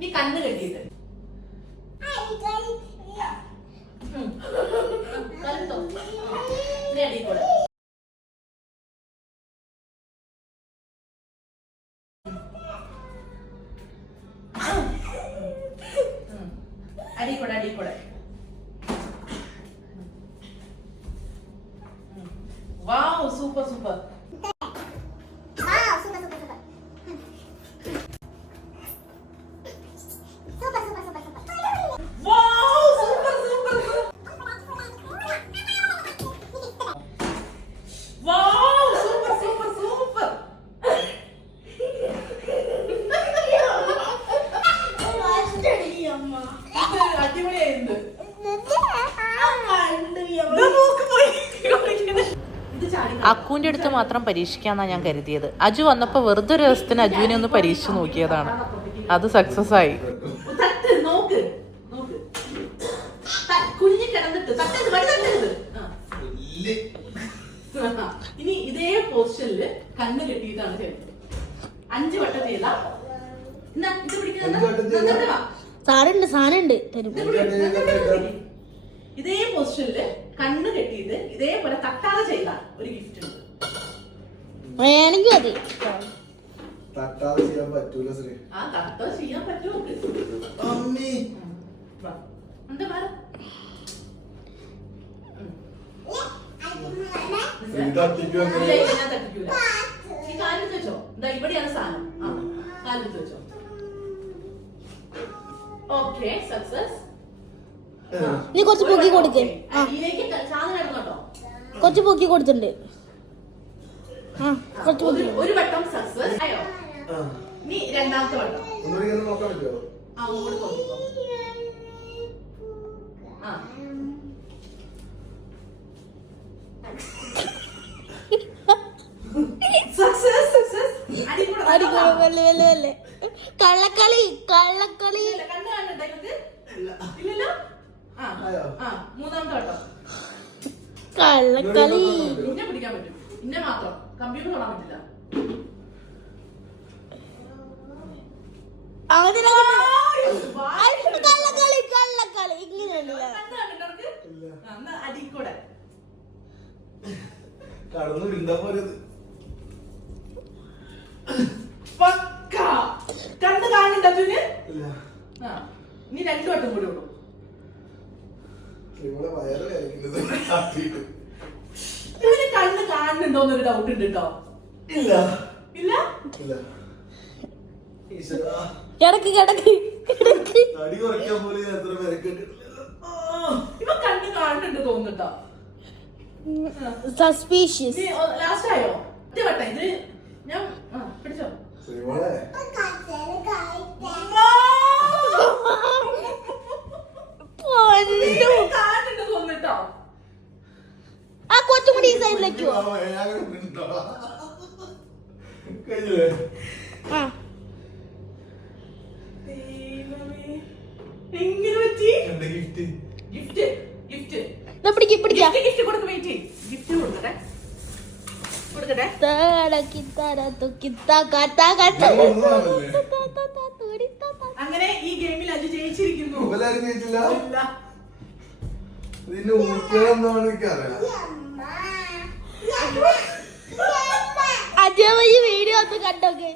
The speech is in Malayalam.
നീ കണ്ണ് കെട്ടിയിട്ട് അടിക്കൂടെ അടിക്കൂടെ അടിക്കൂടെ. Wow super super. അക്കുവിൻ്റെ അടുത്ത് മാത്രം പരീക്ഷിക്കാന്നാണ് ഞാൻ കരുതിയത്. അജു വന്നപ്പോൾ വെറുതെ ഒരു ദിവസത്തിന് അജുവിനെ ഒന്ന് പരീക്ഷിച്ച് നോക്കിയതാണ്. അത് സക്സസ് ആയി. ഇനി ഇതേ പൊസിഷനില് കണ്ണ് കെട്ടിയിട്ടാണ് ചെയ്യുന്നത്. 5 വട്ടം ചെയ്താ ഇതേ പൊസിഷനില് കണ്ണ് കെട്ടിയിട്ട് ഇതേപോലെ തട്ടാതെ ചെയ്താൽ ഒരു ഗിഫ്റ്റ് ഉണ്ട്. വേണമെങ്കിൽ മതി. തട്ടാതെ ചെയ്യാൻ പറ്റൂല ശ്രീ. ആ തട്ടാതെ ചെയ്യാൻ പറ്റുമോ? എന്താ പറ തട്ടിക്കൂല. ഈ കാലിൽ വെച്ചോ. എന്താ ഇവിടെയാണ് സാധനം. ആ കാലിൽ വെച്ചോ. Okay success. നീ കുറച്ച് പൊക്കി കൊടുക്കേ. കുറച്ച് പൊക്കി കൊടുത്തിട്ടുണ്ട്. ഒരു വട്ടം സക്സസ് ആയോ? നീ രണ്ടാമത്തെ വട്ടം നോക്കാൻ പറ്റുമോ? കള്ളക്കളി കള്ളക്കളി. മൂന്നാമത്തെ വട്ടം കള്ളക്കളി. ഇന്നെ പിടിക്കാൻ പറ്റും. ഇന്നെ മാത്രം കമ്പ്യൂട്ടർ തൊടാൻ പറ്റില്ല. കള്ളക്കളി കള്ളക്കളി ഇങ്ങനെയല്ല. അടിക്കൂടെ കടന്നു വിണ്ടാ പോരത്. കണ്ണ് കാണുന്നുണ്ടോ അച്ഛന്? നീ 2 വട്ടം കൂടി ഉള്ളൂ. ഇവന് കണ്ണ് കാണുന്നുണ്ടോന്നൊരു ഡൗട്ട് ഉണ്ട് കേട്ടോ. ഇല്ല ഇല്ല കിടക്ക് കിടക്ക് കിടക്ക്. തടി കുറയ്ക്കാൻ പോലും എത്ര ഇവ കണ്ണ് കാണുന്നുണ്ട് തോന്നുന്നുട്ടോ. സസ്പീഷ്യസ്. ലാസ്റ്റ് ആയോ? ഇത് വട്ടം ഇത് ഞാൻ പിടിച്ചോ. തോന്നിട്ടോ. ആ കൊച്ചും കൂടി ഈ സൈഡിലേക്കോ. എങ്ങനെ പറ്റി? ഗിഫ്റ്റ് ഗിഫ്റ്റ് ഗിഫ്റ്റ് പിടിക്ക് പിടിക്കാം. ഗിഫ്റ്റ് കൊടുക്ക്. വെയിറ്റ് ചെയ്യ്. ഗിഫ്റ്റ് കൊടുക്കട്ടെ കൊടുക്കട്ടെ. അങ്ങനെ ഈ ഗെയിമിൽ അജു ജയിച്ചിരിക്കുന്നു. അജയ് ഈ വീഡിയോ ഒന്ന് കണ്ടോക്കെ.